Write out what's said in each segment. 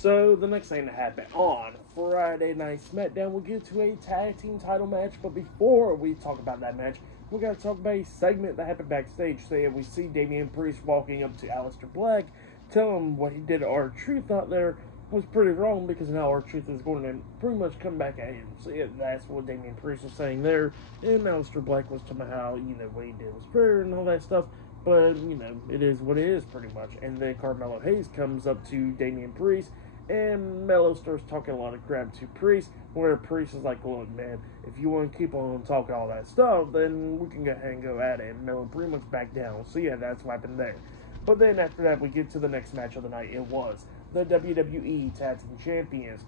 So, the next thing to happen on Friday Night SmackDown, we'll get to a tag team title match. But before we talk about that match, we got to talk about a segment that happened backstage. So, yeah, we see Damian Priest walking up to Aleister Black, tell him what he did to R-Truth out there was pretty wrong because now R-Truth is going to pretty much come back at him. So, yeah, that's what Damian Priest was saying there. And Aleister Black was talking about how, what he did was fair and all that stuff. But, it is what it is pretty much. And then Carmelo Hayes comes up to Damian Priest, and Melo starts talking a lot of crap to Priest, where Priest is like, look, man, if you want to keep on talking all that stuff, then we can go ahead and go at it. And Melo pretty much back down. So, yeah, that's what happened there. But then after that, we get to the next match of the night. It was the WWE Tag Team Champions,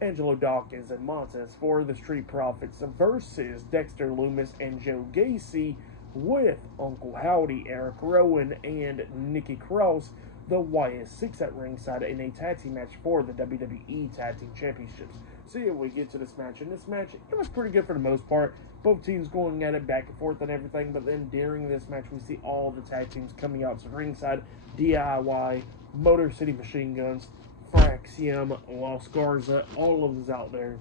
Angelo, Dawkins, and Montez for the Street Profits versus Dexter, Lumis, and Joe Gacy with Uncle Howdy, Erick, Rowan, and Nikki Cross, the Wyatt 6 at ringside in a tag team match for the WWE Tag Team Championships. So yeah, we get to this match, and this match, it was pretty good for the most part. Both teams going at it back and forth and everything, but then during this match, we see all the tag teams coming out to ringside. DIY, Motor City Machine Guns, Fraxium, Los Garza, all of them's out there,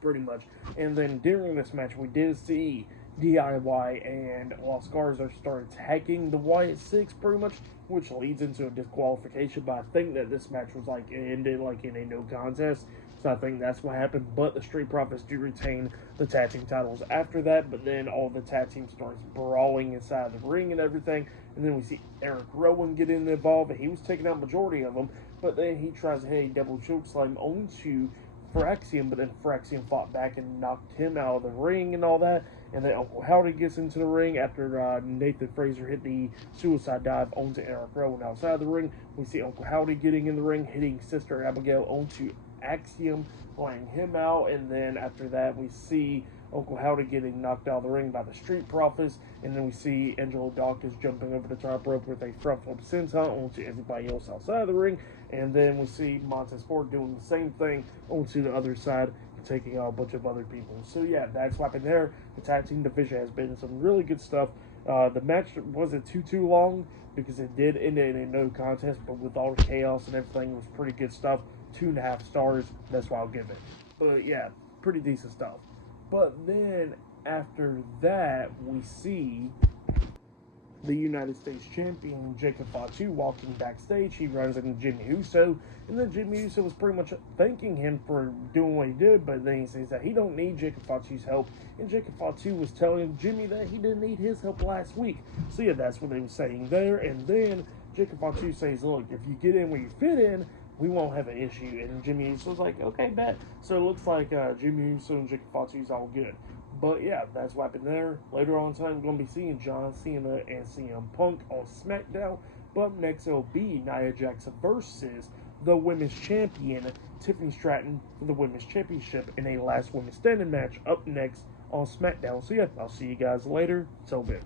pretty much. And then during this match, we did see DIY and Los Garza start attacking the Wyatt 6 pretty much, which leads into a disqualification. But I think that this match was ended in a no contest, so I think that's what happened. But the Street Profits do retain the tag team titles after that. But then all the tag team starts brawling inside the ring and everything, and then we see Erick Rowan get involved, and he was taking out majority of them. But then he tries to hit a double chokeslam onto Fraxium, but then Fraxium fought back and knocked him out of the ring and all that. And then Uncle Howdy gets into the ring after Nathan Fraser hit the suicide dive onto Erick Rowan outside the ring. We see Uncle Howdy getting in the ring, hitting Sister Abigail onto Axiom, laying him out. And then after that, we see Uncle Howdy getting knocked out of the ring by the Street Profits. And then we see Angelo Dawkins jumping over the top rope with a front flip senton onto everybody else outside of the ring. And then we see Montez Ford doing the same thing onto the other side, taking out a bunch of other people. So yeah, that's what happened there. The tag team division has been some really good stuff. The match wasn't too long because it did end in a no contest, but with all the chaos and everything, it was pretty good stuff. 2.5 stars. That's why I'll give it. But yeah, pretty decent stuff. But then after that, we see the United States Champion Jacob Fatu walking backstage. He runs into Jimmy Uso, and then Jimmy Uso was pretty much thanking him for doing what he did, but then he says that he don't need Jacob Fatu's help, and Jacob Fatu was telling Jimmy that he didn't need his help last week. So yeah, that's what they were saying there. And then Jacob Fatu says, look, if you get in where you fit in, we won't have an issue. And Jimmy Uso's like, okay, bet. So it looks like Jimmy Uso and Jacob Fatu's all good. But yeah, that's what happened there. Later on tonight, we're going to be seeing John Cena and CM Punk on SmackDown. But next, it'll be Nia Jax versus the Women's Champion, Tiffany Stratton, for the Women's Championship in a last women's standing match up next on SmackDown. So yeah, I'll see you guys later. Till then.